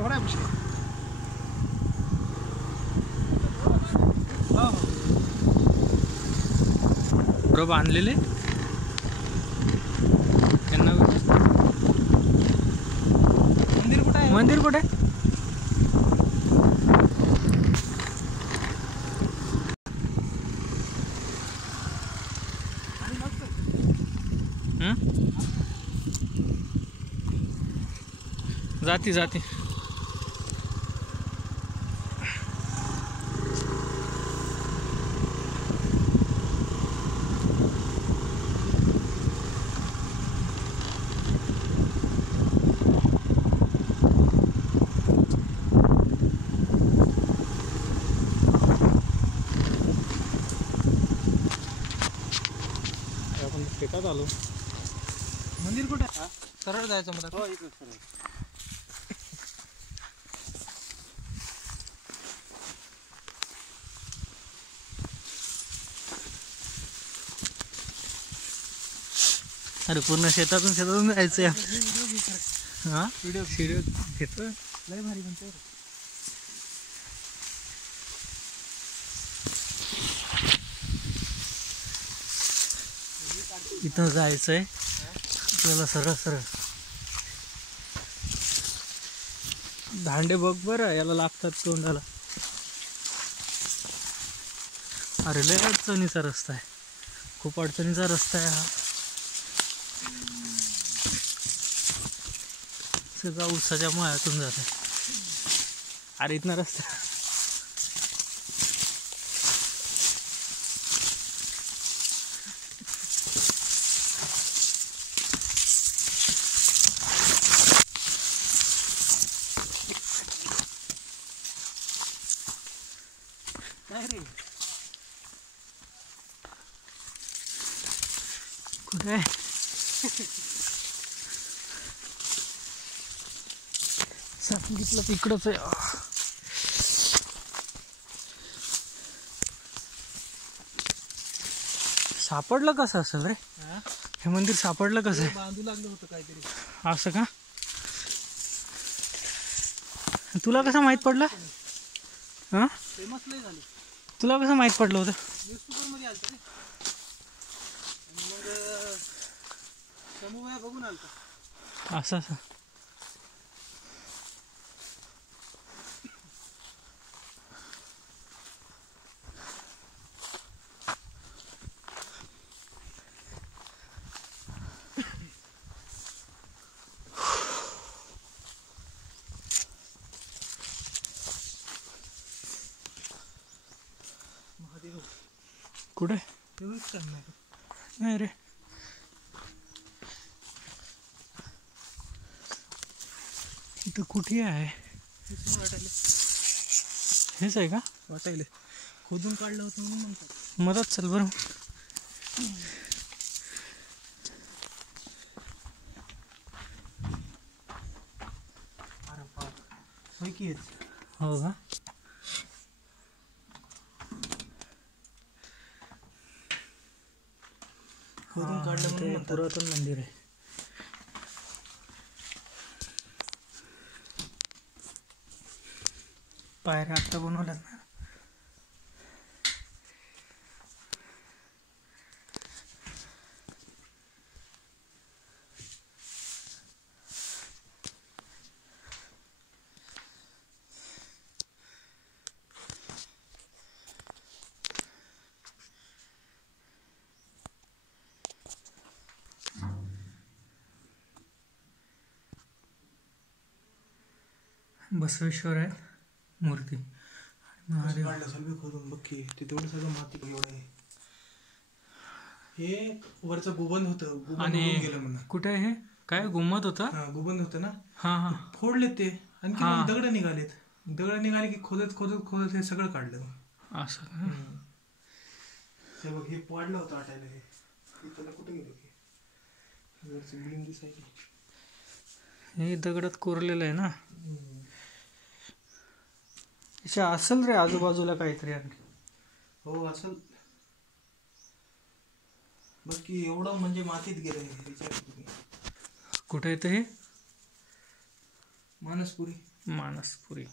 ढोराविषयी बरोबर आणलेले त्यांना. मंदिर कुठं आहे? मंदिर कुठे? जाती जाती आपण शेतात आलो. मंदिर कुठे आहे? सरळ जायचं मला. हो इकडे सरळ. अरे पूर्ण शेतातून जायचंय. हा व्हिडिओ घेतो. लय भारी बनते. इथं जायचंय आपल्याला सरळ सरळ. दांडे बघ बरं, याला लागतात तोंडाला. अरे लय अडचणीचा रस्ता आहे, खूप अडचणीचा रस्ता आहे हा. सगळा उसाच्या मळ्यातून जाते. अरे इथनं रस्ता कुठे आहे? सांगितलं तिकडंच आहे. सापडलं कसं असेल रे हे मंदिर? सापडलं कसं आहे? बांधू लागलं होतं काहीतरी. असं का? तुला कसं माहित पडलं? हा फेमस लय झाली. तुला कसं माहित पडलं होतं? न्यूजपेपर मध्ये आलत रे. मग समूह बघून आलता. असं असं. महादेव कुठे? नाही रे. इथं कुठे आहे? हेच आहे का? वाटायले खोदून काढलं होतं म्हणून म्हणतात. मदत चल बरं. अरे बाप, होय की हेच. हो का? खोदून काढलं म्हणून ते म्हणतात. पुरातन मंदिर आहे. पायऱ्या आत्ता बनवल्यात ना. बसवेश्वर आहे मूर्ती. महादेव काढलं असेल खोदून. बघ की ते तेवढं सगळं माती एवढं आहे. हे वरचं गुबंद होतं, गुबंद आणि गेलं म्हणा. कुठे आहे हे? काय गुम्मत होता? गुबंद होतं ना. हा हा. फोडले ते आणखी मग दगड निघालेत. दगड निघाले की खोदत खोदत खोदत हे सगळं काढलं. असं का? हे बघ, हे वाढलं होतं आटायला. हे त्याला कुठे गेलं की वरचं बिल्डिंग दिसायची. हे दगडात कोरलेलं आहे ना. याच्या असेल रे आजूबाजूला काहीतरी आणखी. हो असेल. बघ की एवढं म्हणजे मातीत गेलं. कुठे येतं हे? मानसपुरी. मानसपुरी.